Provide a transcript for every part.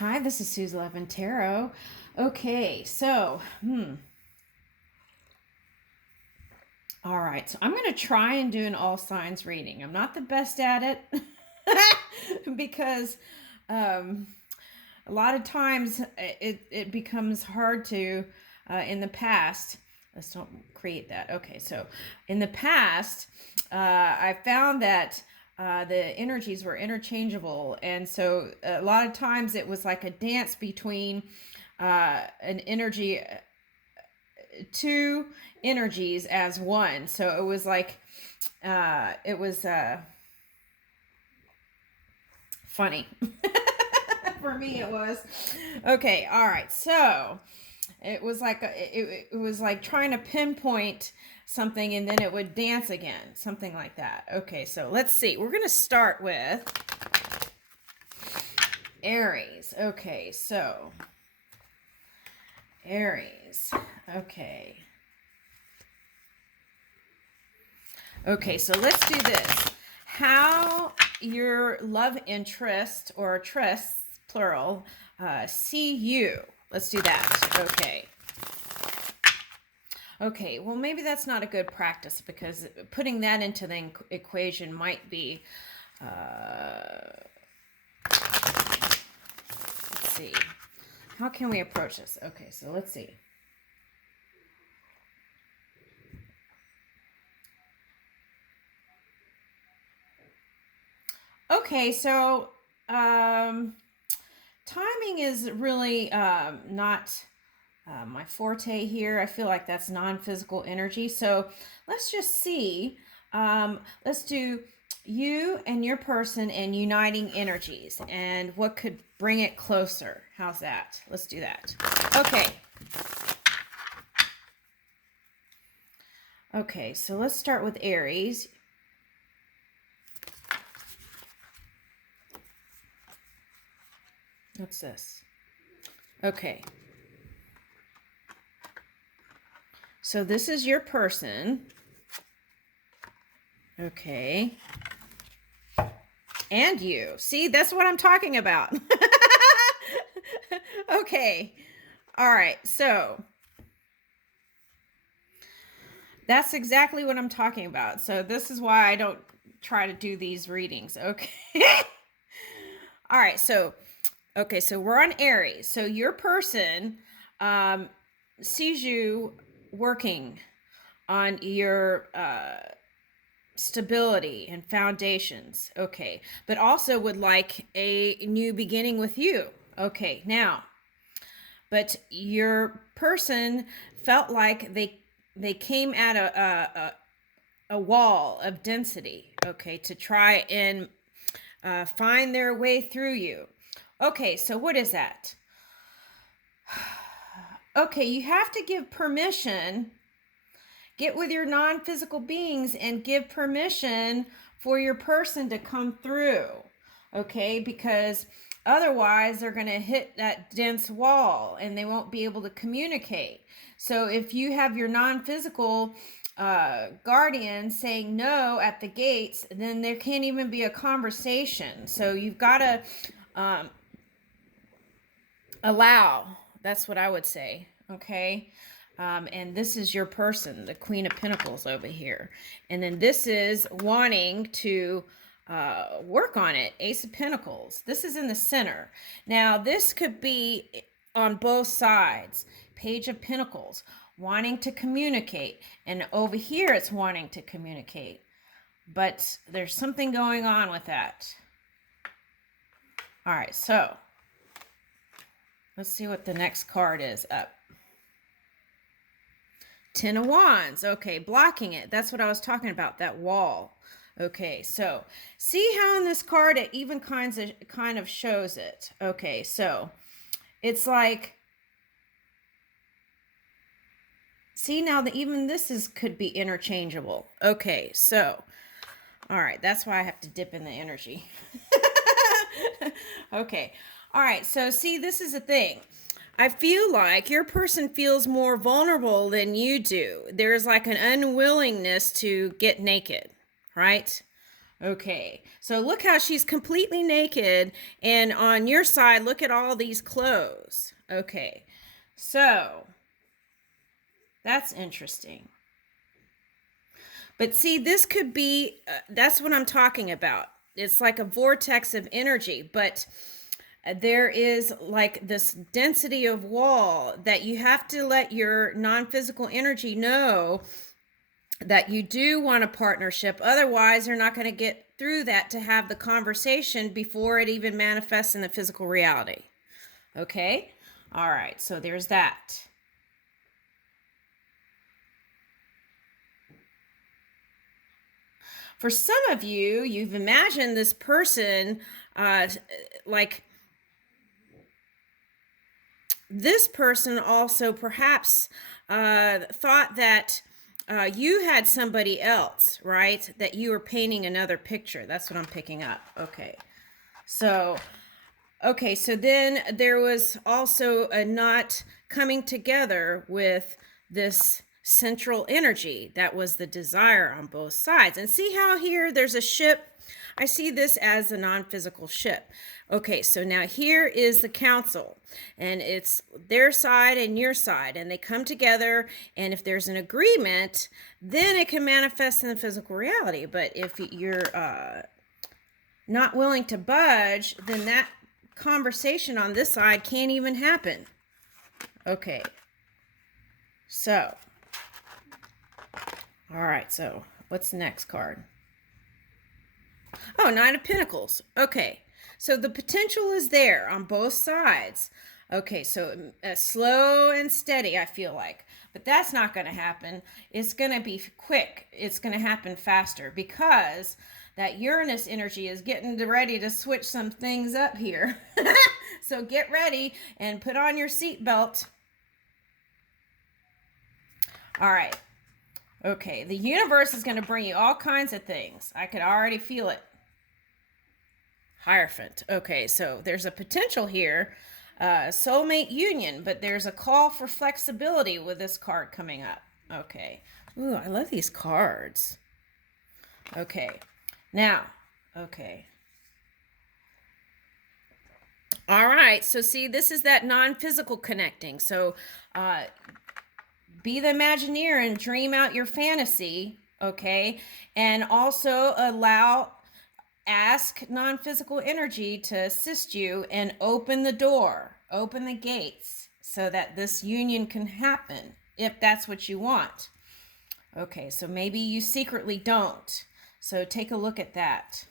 Hi, this is Suze Love and Tarot. Okay, so, all right. So I'm going to try and do an all signs reading. I'm not the best at it because um, a lot of times it becomes hard to, in the past, let's don't create that. Okay, so in the past, I found that the energies were interchangeable, and so a lot of times it was like a dance between an energy, two energies as one. So it was like it was funny. For me it was. Okay, all right. So it was like it was like trying to pinpoint something and then it would dance again, something like that. Okay, so let's see. We're going to start with Aries. Okay, so Aries. Okay. Okay, so let's do this. How your love interest, or trysts, plural, see you. Let's do that. Okay. Okay, well, maybe that's not a good practice because putting that into the equation might be, let's see. How can we approach this? Okay, so let's see. Okay, so timing is really not my forte here. I feel like that's non-physical energy. So let's just see. Let's do you and your person and uniting energies and what could bring it closer. How's that? Let's do that. Okay. Okay, so let's start with Aries. What's this? Okay. So this is your person. Okay. And you. See, that's what I'm talking about. Okay. All right. So that's exactly what I'm talking about. So this is why I don't try to do these readings. Okay. All right. So, okay. So we're on Aries. So your person sees you working on your stability and foundations. Okay. But also would like a new beginning with you. Okay. Now, but your person felt like they came at a wall of density, okay, to try and find their way through you. Okay, so what is that? Okay, you have to give permission. Get with your non-physical beings and give permission for your person to come through, okay? Because otherwise they're going to hit that dense wall and they won't be able to communicate. So if you have your non-physical guardian saying no at the gates, then there can't even be a conversation. So you've got to allow. That's what I would say, okay? And this is your person, the Queen of Pentacles over here. And then this is wanting to work on it, Ace of Pentacles. This is in the center. Now, this could be on both sides. Page of Pentacles, wanting to communicate. And over here, it's wanting to communicate. But there's something going on with that. All right, so let's see what the next card is up. Ten of Wands. Okay, blocking it. That's what I was talking about, that wall. Okay, so see how in this card it even kind of shows it. Okay, so it's like, see now that even this could be interchangeable. Okay, so all right, that's why I have to dip in the energy. Okay, all right, so see, this is a thing. I feel like your person feels more vulnerable than you do. There's like an unwillingness to get naked, right? Okay, so look how she's completely naked, and on your side, look at all these clothes. Okay, so that's interesting. But see, this could be, that's what I'm talking about. It's like a vortex of energy, but there is like this density of wall that you have to let your non-physical energy know that you do want a partnership. Otherwise, you're not going to get through that to have the conversation before it even manifests in the physical reality. Okay? All right, so there's that. For some of you, you've imagined this person like this person also perhaps thought that you had somebody else, right? That you were painting another picture. That's what I'm picking up. Okay. So then there was also a not coming together with this central energy that was the desire on both sides. And see how here there's a ship? I see this as a non-physical ship. Okay, so now here is the council, and it's their side and your side, and they come together, and if there's an agreement, then it can manifest in the physical reality. But if you're not willing to budge, then that conversation on this side can't even happen. Okay. So, all right, so what's the next card? Oh, Nine of Pentacles. Okay. So the potential is there on both sides. Okay, so slow and steady, I feel like. But that's not going to happen. It's going to be quick. It's going to happen faster because that Uranus energy is getting ready to switch some things up here. So get ready and put on your seatbelt. All right. Okay, the universe is going to bring you all kinds of things. I could already feel it. Hierophant. Okay, so there's a potential here, soulmate union, but there's a call for flexibility with this card coming up. Okay. Ooh, I love these cards. Okay. Now, okay. All right, so see, this is that non-physical connecting. So be the Imagineer and dream out your fantasy, okay? And also ask non-physical energy to assist you and open the door, open the gates so that this union can happen if that's what you want. Okay, so maybe you secretly don't. So take a look at that.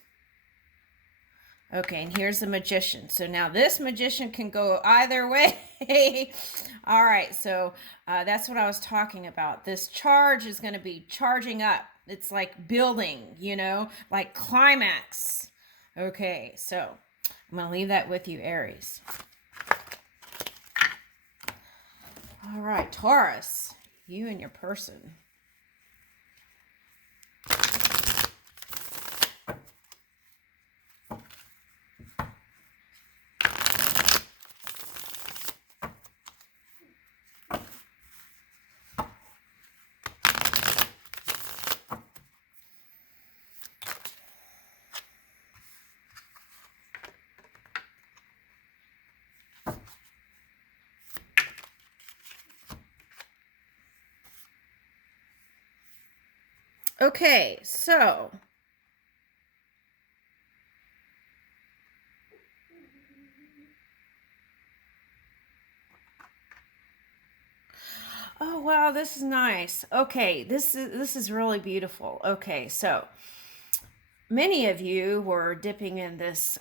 Okay, and here's the Magician. So now this Magician can go either way. All right, so that's what I was talking about. This charge is going to be charging up. It's like building, like climax. Okay, so I'm going to leave that with you, Aries. All right, Taurus, you and your person. Okay, so oh wow, this is nice. Okay, this is really beautiful. Okay, so many of you were dipping in this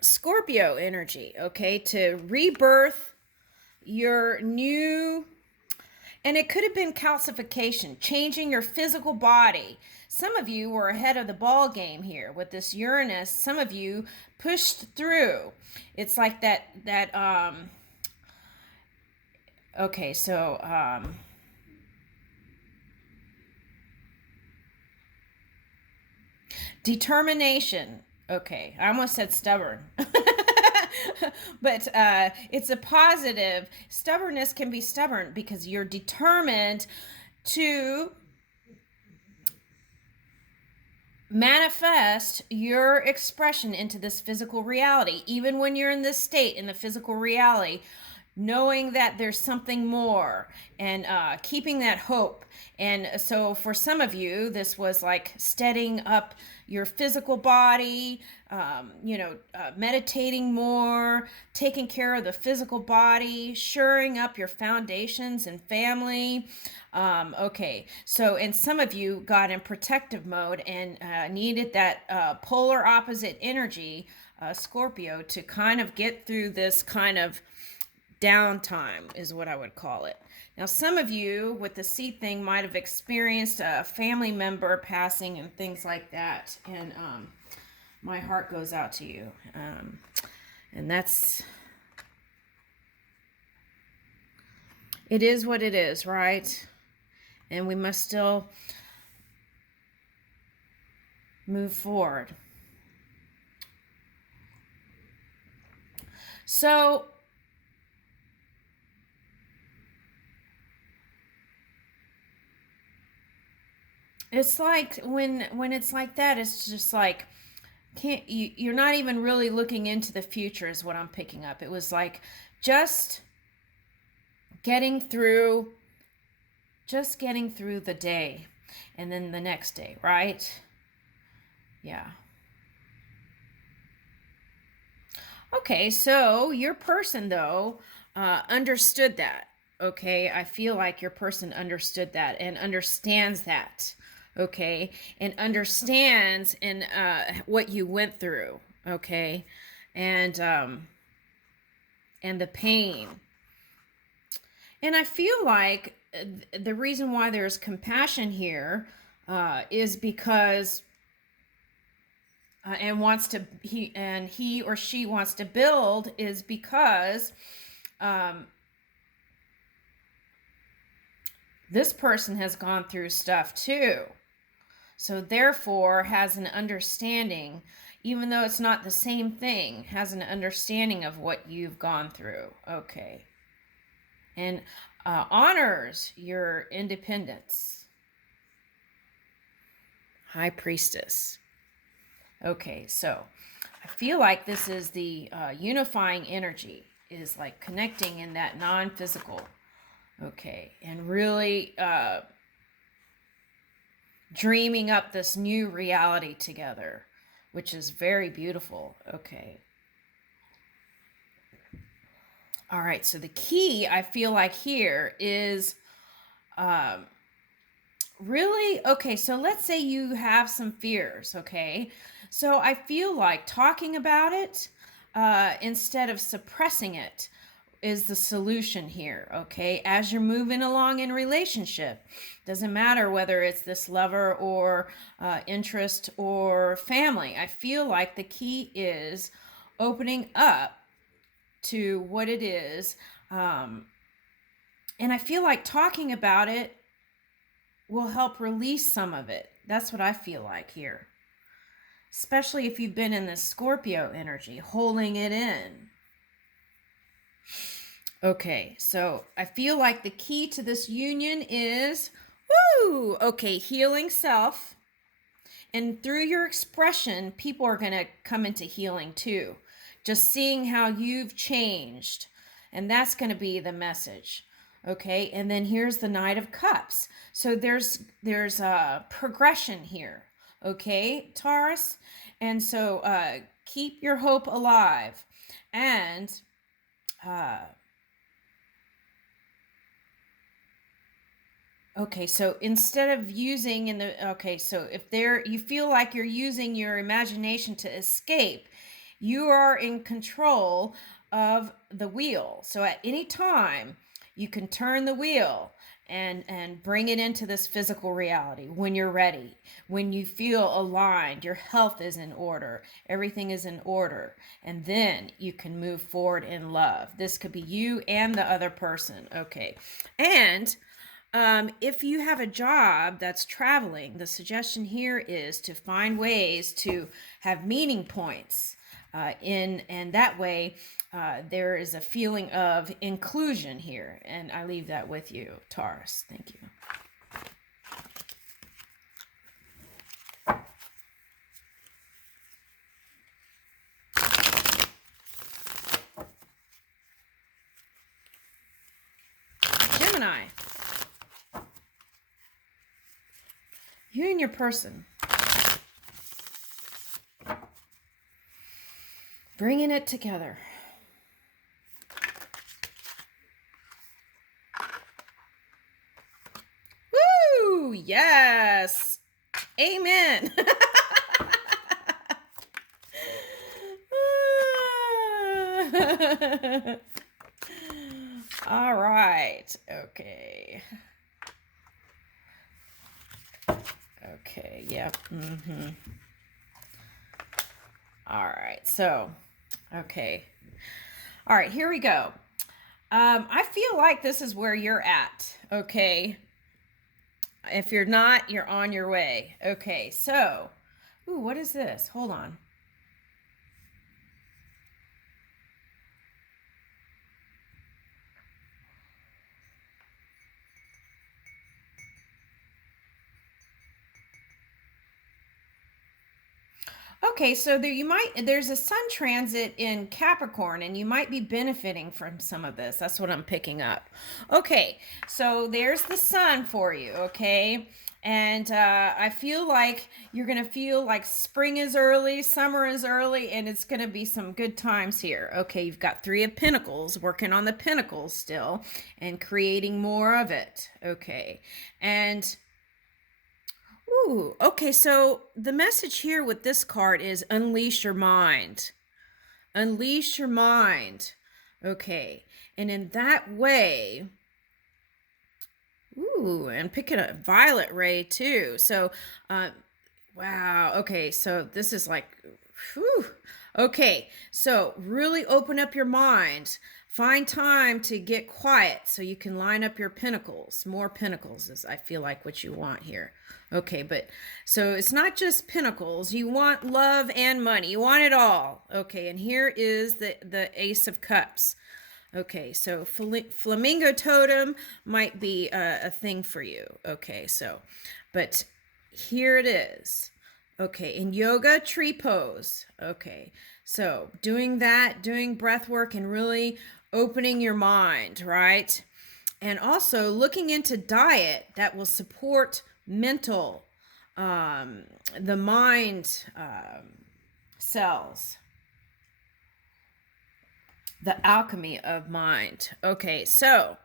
Scorpio energy, okay, to rebirth your new. And it could have been calcification, changing your physical body. Some of you were ahead of the ball game here with this Uranus. Some of you pushed through. It's like okay, so determination. Okay, I almost said stubborn. But it's a positive. Stubbornness can be stubborn because you're determined to manifest your expression into this physical reality, even when you're in this state in the physical reality, knowing that there's something more, and keeping that hope. And so for some of you, this was like steadying up your physical body, meditating more, taking care of the physical body, shoring up your foundations and family. Okay, so, and some of you got in protective mode and needed that polar opposite energy, Scorpio, to kind of get through this kind of downtime, is what I would call it. Now, some of you with the C thing might have experienced a family member passing and things like that. And my heart goes out to you. And that's, it is what it is, right? And we must still move forward. So, it's like when it's like that, it's just like, you're not even really looking into the future, is what I'm picking up. It was like just getting through the day, and then the next day, right? Yeah. Okay, so your person, though, understood that. Okay, I feel like your person understood that and understands that. Okay, and understands and what you went through. Okay, and the pain. And I feel like the reason why there's compassion here is because he or she wants to build, is because this person has gone through stuff too. So therefore has an understanding, even though it's not the same thing, has an understanding of what you've gone through. Okay. And honors your independence. High Priestess. Okay, so I feel like this is the unifying energy, is like connecting in that non-physical. Okay, and really dreaming up this new reality together, which is very beautiful. Okay. All right, so the key, I feel like here is really, okay, so let's say you have some fears, okay? So I feel like talking about it instead of suppressing it is the solution here, okay? As you're moving along in relationship, doesn't matter whether it's this lover or interest or family. I feel like the key is opening up to what it is. And I feel like talking about it will help release some of it. That's what I feel like here. Especially if you've been in this Scorpio energy, holding it in. Okay, so I feel like the key to this union is, healing self. And through your expression, people are going to come into healing too. Just seeing how you've changed. And that's going to be the message. Okay, and then here's the Knight of Cups. So there's a progression here. Okay, Taurus? And so keep your hope alive. And okay, so instead of using so if you feel like you're using your imagination to escape, you are in control of the wheel. So at any time, you can turn the wheel and bring it into this physical reality when you're ready, when you feel aligned, your health is in order, everything is in order, and then you can move forward in love. This could be you and the other person. Okay, and if you have a job that's traveling, the suggestion here is to find ways to have meaning points and that way there is a feeling of inclusion here. And I leave that with you, Taurus. Thank you. Gemini. You and your person. Bringing it together. Woo! Yes. Amen. All right. Okay. Okay. Yep. All right. So, okay. All right. Here we go. I feel like this is where you're at. Okay. If you're not, you're on your way. Okay. So, ooh, what is this? Hold on. Okay, so there's a sun transit in Capricorn and you might be benefiting from some of this. That's what I'm picking up. Okay, so there's the sun for you, okay? And I feel like you're going to feel like spring is early, summer is early, and it's going to be some good times here. Okay, you've got Three of Pentacles, working on the Pentacles still and creating more of it. Okay, and ooh, okay, so the message here with this card is unleash your mind. Unleash your mind. Okay, and in that way, ooh, and picking a violet ray too. So, wow, okay, so this is like, whew. Okay, so really open up your mind. Find time to get quiet so you can line up your pentacles. More pentacles is, I feel like, what you want here. Okay, but so it's not just pentacles. You want love and money. You want it all. Okay, and here is the Ace of Cups. Okay, so flamingo totem might be a thing for you. Okay, so, but here it is. Okay, in yoga, tree pose. Okay, so doing that, doing breath work and really opening your mind, right? And also looking into diet that will support mental, the mind cells, the alchemy of mind. Okay, so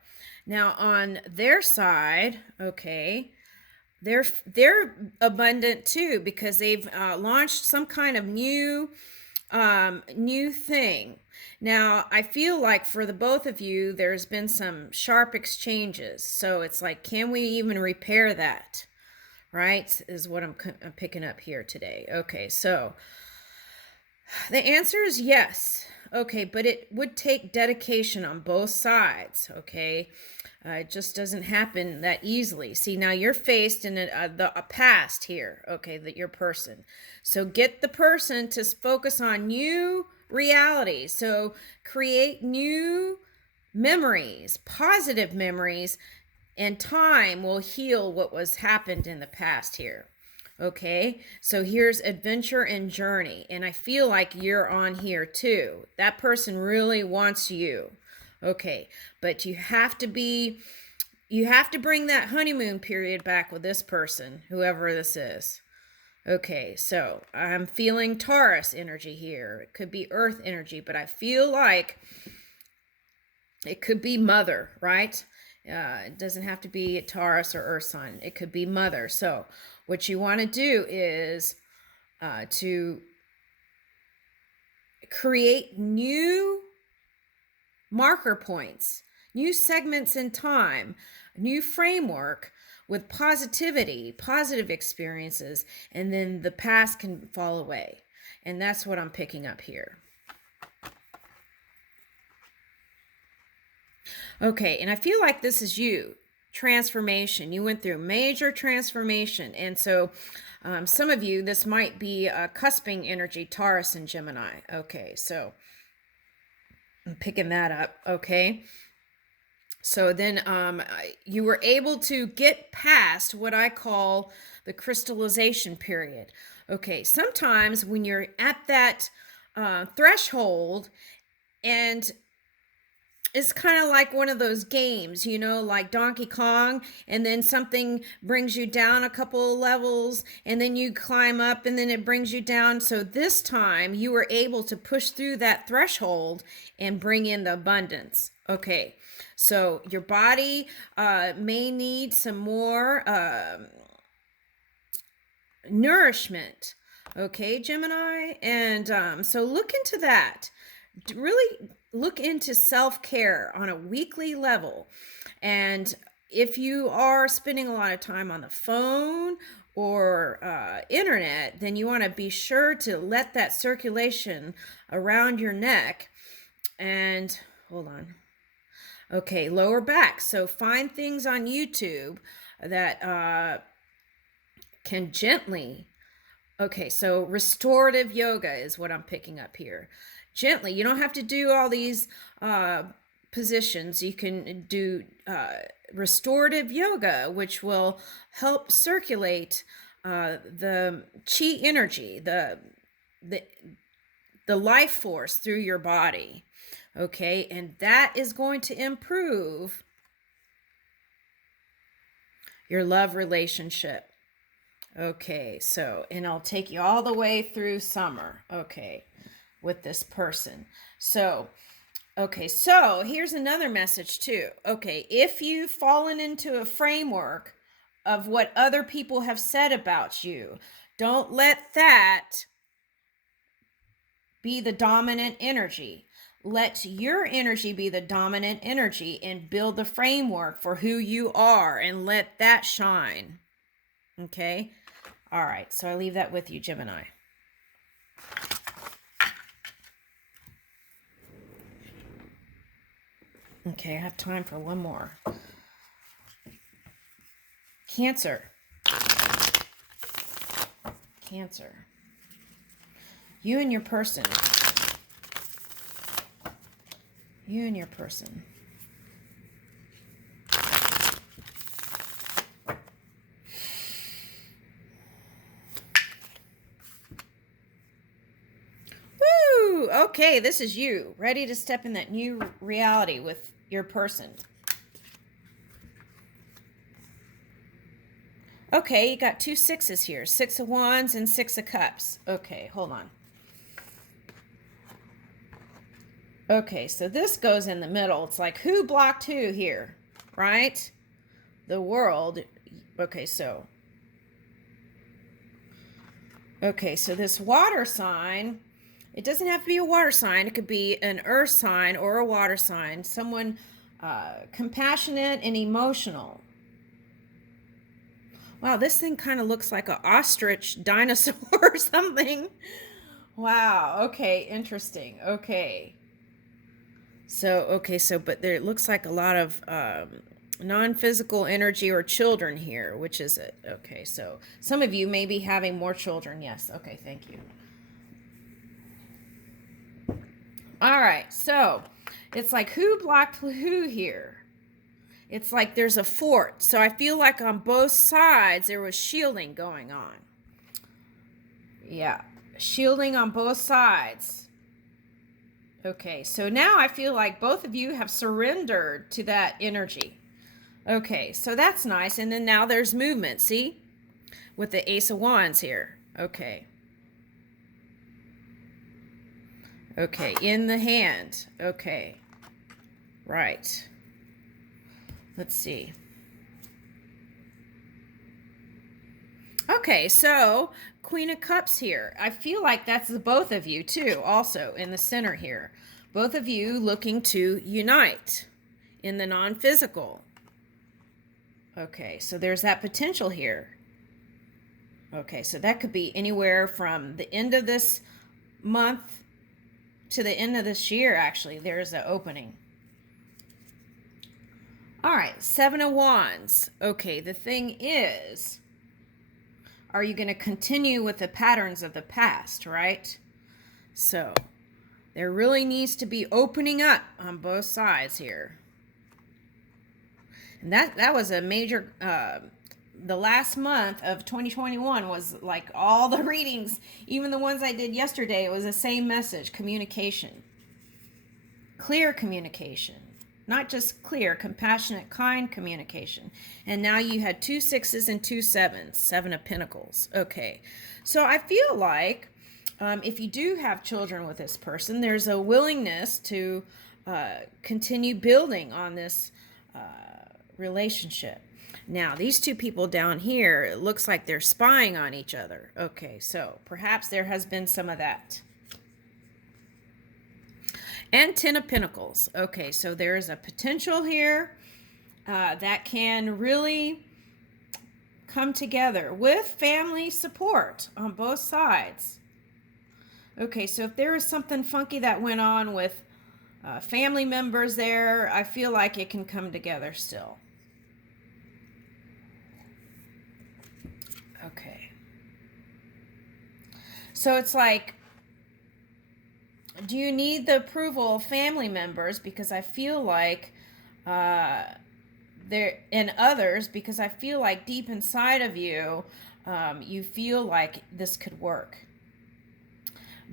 now on their side, okay, they're abundant too because they've launched some kind of new thing. Now, I feel like for the both of you, there's been some sharp exchanges. So it's like, can we even repair that? Right? Is what I'm picking up here today. Okay, so the answer is yes. Okay, but it would take dedication on both sides. Okay, it just doesn't happen that easily. See, now you're faced in a past here. Okay, that your person. So get the person to focus on new reality. So create new memories, positive memories, and time will heal what was happened in the past here. Okay, so here's adventure and journey, and I feel like you're on here too. That person really wants you. Okay, but you have to bring that honeymoon period back with this person, whoever this is. Okay, so I'm feeling Taurus energy here. It could be Earth energy, but I feel like it could be mother, right? It doesn't have to be a Taurus or Earth sign. It could be mother. So what you want to do is to create new marker points, new segments in time, new framework with positivity, positive experiences, and then the past can fall away. And that's what I'm picking up here. Okay, and I feel like this is you. Transformation. You went through major transformation. And so some of you, this might be a cusping energy, Taurus and Gemini. Okay, so I'm picking that up. Okay. So then you were able to get past what I call the crystallization period. Okay, sometimes when you're at that threshold and it's kind of like one of those games, you know, like Donkey Kong, and then something brings you down a couple of levels, and then you climb up, and then it brings you down. So this time you were able to push through that threshold and bring in the abundance. Okay, so your body may need some more nourishment. Okay, Gemini, and so look into that. Really look into self-care on a weekly level. And if you are spending a lot of time on the phone or internet, then you want to be sure to let that circulation around your neck. And hold on. Okay, lower back. So find things on YouTube that can gently. Okay, so restorative yoga is what I'm picking up here. Gently, you don't have to do all these positions. You can do restorative yoga, which will help circulate the chi energy, the life force through your body. Okay, and that is going to improve your love relationship. Okay, so, and I'll take you all the way through summer, okay, with this person. So, okay, so here's another message too. Okay, if you've fallen into a framework of what other people have said about you, don't let that be the dominant energy. Let your energy be the dominant energy and build the framework for who you are and let that shine. Okay? All right, so I leave that with you, Gemini. Okay, I have time for one more. Cancer. Cancer. You and your person. You and your person. Woo! Okay, this is you. Ready to step in that new reality with your person. Okay, you got 2 6s here. 6 of Wands and 6 of Cups. Okay, hold on. Okay, so this goes in the middle. It's like, who blocked who here, right? The world. Okay, so this water sign, it doesn't have to be a water sign. It could be an earth sign or a water sign. Someone compassionate and emotional. Wow, this thing kind of looks like an ostrich dinosaur or something. Wow, okay, interesting. Okay. So, but there it looks like a lot of non-physical energy or children here, which is it. Okay, so some of you may be having more children. Yes, okay, thank you. All right, so it's like who blocked who here? It's like there's a fort. So I feel like on both sides there was shielding going on. Yeah, shielding on both sides. Okay, so now I feel like both of you have surrendered to that energy. Okay, so that's nice. And then now there's movement, see? With the Ace of Wands here. Okay. Okay, in the hand. Okay. Right. Let's see. Okay, so Queen of Cups here. I feel like that's the both of you too, also in the center here. Both of you looking to unite in the non-physical. Okay, so there's that potential here. Okay, so that could be anywhere from the end of this month to the end of this year, actually. There's an opening. All right, 7 of Wands. Okay, the thing is, are you going to continue with the patterns of the past, right? So there really needs to be opening up on both sides here. And that was a major, the last month of 2021 was like all the readings, even the ones I did yesterday, it was the same message, communication. Clear communication. Not just clear, compassionate, kind communication. And now you had 2 6s and 2 7s, 7 of Pentacles. Okay. So I feel like if you do have children with this person, there's a willingness to continue building on this relationship. Now, these two people down here, it looks like they're spying on each other. Okay, so perhaps there has been some of that. And 10 of Pentacles. Okay, so there's a potential here that can really come together with family support on both sides. Okay, so if there is something funky that went on with family members there, I feel like it can come together still. Okay. So it's like, do you need the approval of family members? Because I feel like there, and others, because I feel like deep inside of you, you feel like this could work.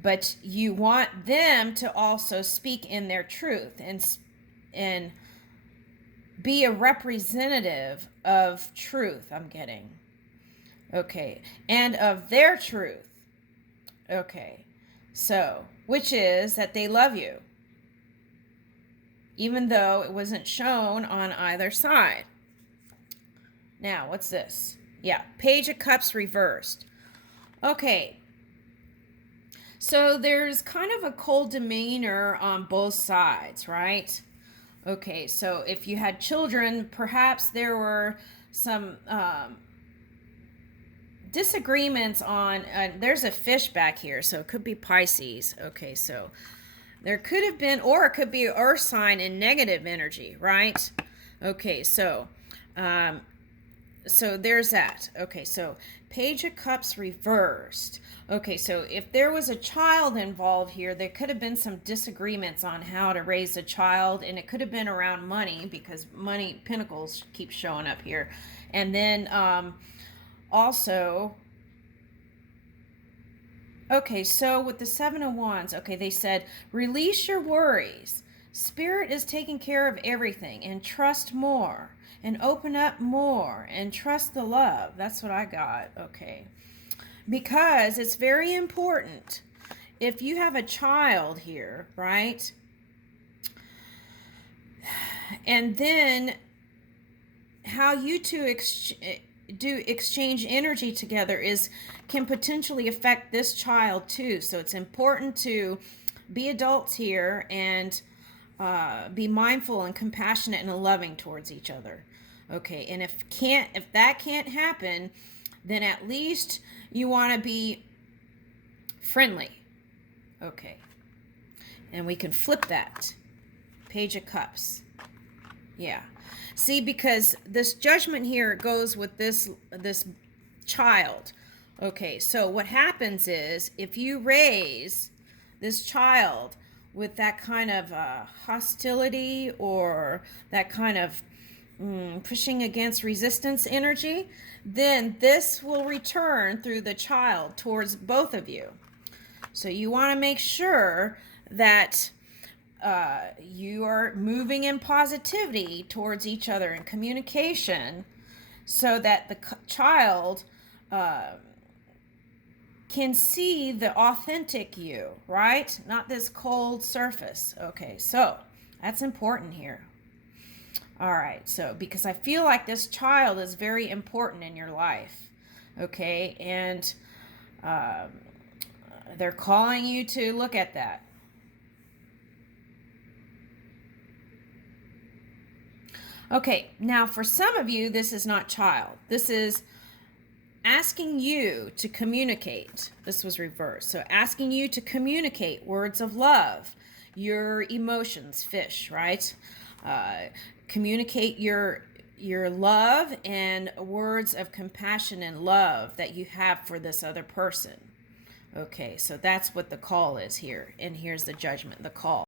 But you want them to also speak in their truth and be a representative of truth, I'm getting. Okay. And of their truth. Okay. So, which is that they love you, even though it wasn't shown on either side. Now, what's this? Yeah, Page of Cups reversed. Okay. So there's kind of a cold demeanor on both sides, right? Okay, so if you had children, perhaps there were some disagreements on, there's a fish back here, so it could be Pisces. Okay, so there could have been, or it could be an earth sign in negative energy, right? Okay, so there's that. Okay, so Page of Cups reversed. Okay, so if there was a child involved here, there could have been some disagreements on how to raise a child, and it could have been around money, because money, Pentacles keep showing up here. And then also, okay, so with the 7 of Wands, okay, they said, release your worries. Spirit is taking care of everything, and trust more, and open up more, and trust the love. That's what I got, okay. Because it's very important. If you have a child here, right? And then how you two exchange energy together can potentially affect this child too. So it's important to be adults here and be mindful and compassionate and loving towards each other. Okay, and if that can't happen, then at least you want to be friendly. Okay, and we can flip that. Page of Cups. Yeah. See, because this Judgment here goes with this child. Okay, so what happens is, if you raise this child with that kind of hostility, or that kind of pushing against resistance energy, then this will return through the child towards both of you. So you want to make sure that you are moving in positivity towards each other in communication, so that the child can see the authentic you, right? Not this cold surface. Okay, so that's important here. All right, so because I feel like this child is very important in your life, okay? And they're calling you to look at that. Okay, now for some of you, this is not child. This is asking you to communicate. This was reversed. So asking you to communicate words of love, your emotions, fish, right? Communicate your love and words of compassion and love that you have for this other person. Okay, so that's what the call is here. And here's the Judgment, the call.